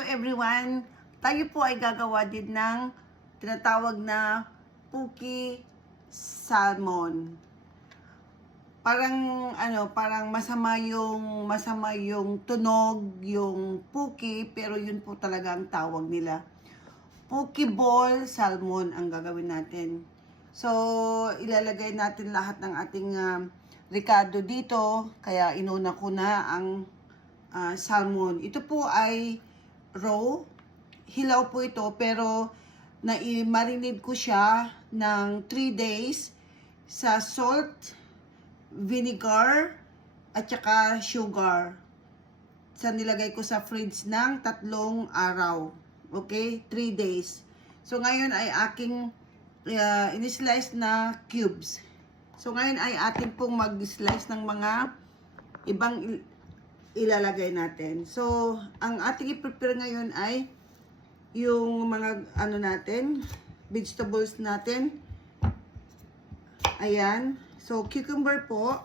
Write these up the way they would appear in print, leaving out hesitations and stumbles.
Hello everyone! Tayo po ay gagawa din ng tinatawag na Poke Salmon. Parang masama yung tunog, yung Poke, pero yun po talaga ang tawag nila. Poke Ball Salmon ang gagawin natin. So, ilalagay natin lahat ng ating Ricardo dito, kaya inuna ko na ang salmon. Ito po ay raw, hilaw po ito, pero na-marinate ko siya ng 3 days sa salt, vinegar, at saka sugar. Sa nilagay ko sa fridge ng 3 araw. Okay? 3 days. So, ngayon ay aking in-slice na cubes. So, ngayon ay ating pong mag-slice ng mga ibang ilalagay natin. So, ang ating i-prepare ngayon ay yung mga natin, vegetables natin. Ayan. So, cucumber po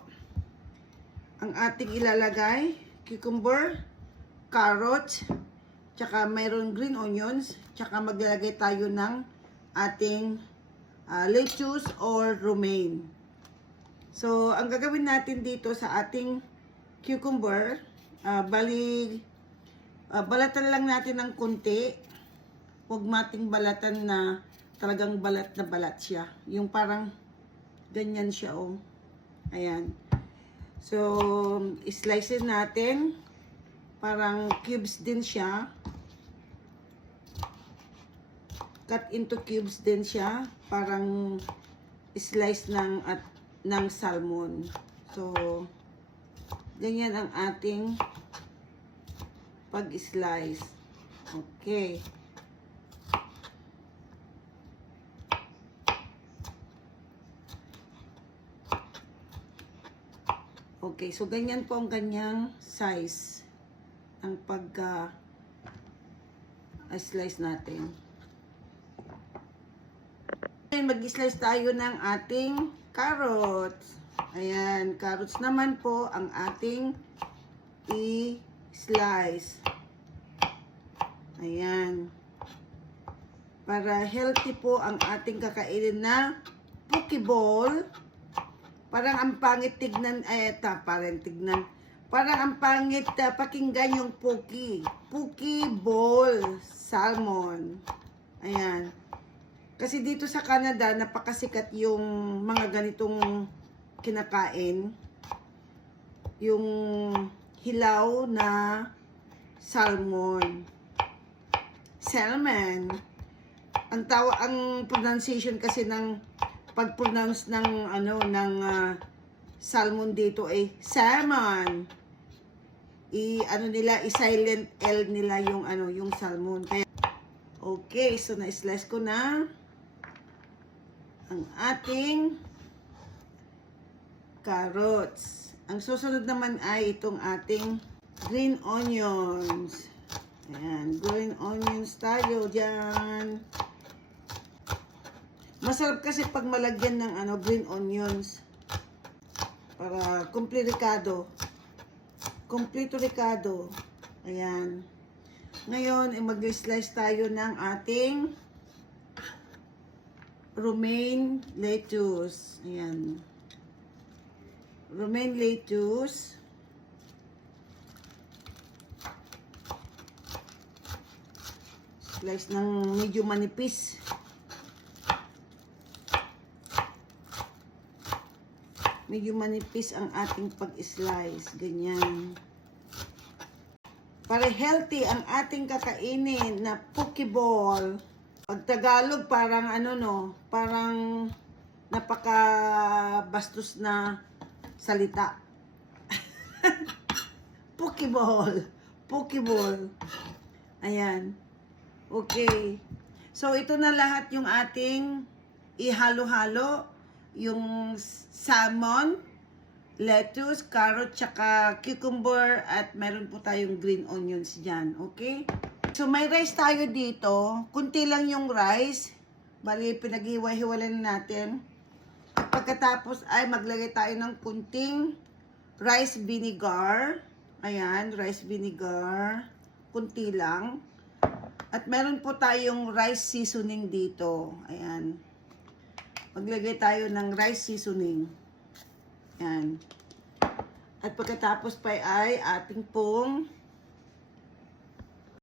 ang ating ilalagay. Cucumber, carrot, tsaka mayroon green onions, tsaka maglalagay tayo ng ating lettuce or romaine. So, ang gagawin natin dito sa ating cucumber, balatan lang natin ng konti. Huwag mating balatan na talagang balat na balat siya. Yung parang ganyan siya, oh. Ayan. So, slices natin. Parang cubes din siya. Cut into cubes din siya. Parang slice ng salmon. So, ganyan ang ating pag-slice. Okay. Okay, so ganyan po ang kanyang size ang pag-slice natin. Mag-slice tayo ng ating carrots. Ayan, carrots naman po ang ating i-slice. Ayan. Para healthy po ang ating kakainin na Poke Ball. Parang ang pangit tignan, parang ang pangit pakinggan yung Poke. Poke Ball Salmon. Ayan. Kasi dito sa Canada, napakasikat yung mga ganitong kinakain. Yung hilaw na salmon. Salmon. Ang pronunciation kasi ng pag-pronounce ng salmon dito ay salmon. I-silent L nila yung salmon. Kaya okay, so na-slice ko na ang ating carrots. Ang susunod naman ay itong ating green onions. Ayan, green onions tayo dyan. Masarap kasi pag malagyan ng green onions. Para kompleto ricado. Ayan. Ngayon, mag-slice tayo ng ating romaine lettuce. Ayan. Romaine lettuce. Slice ng medyo manipis. Medyo manipis ang ating pag-slice. Ganyan. Para healthy ang ating kakainin na Poke Ball. Pag Tagalog, parang parang napaka-bastos na salita. Poke Ball. Poke Ball. Ayan. Okay. So, ito na lahat yung ating ihalo-halo. Yung salmon, lettuce, carrot, tsaka cucumber, at meron po tayong green onions dyan. Okay? So, may rice tayo dito. Kunti lang yung rice. Bali, pinag-hiwa-hiwalan natin. At pagkatapos ay maglagay tayo ng kunting rice vinegar. Ayan, rice vinegar. Kunti lang. At meron po tayong rice seasoning dito. Ayan. Maglagay tayo ng rice seasoning. Ayan. At pagkatapos pa ay ating pong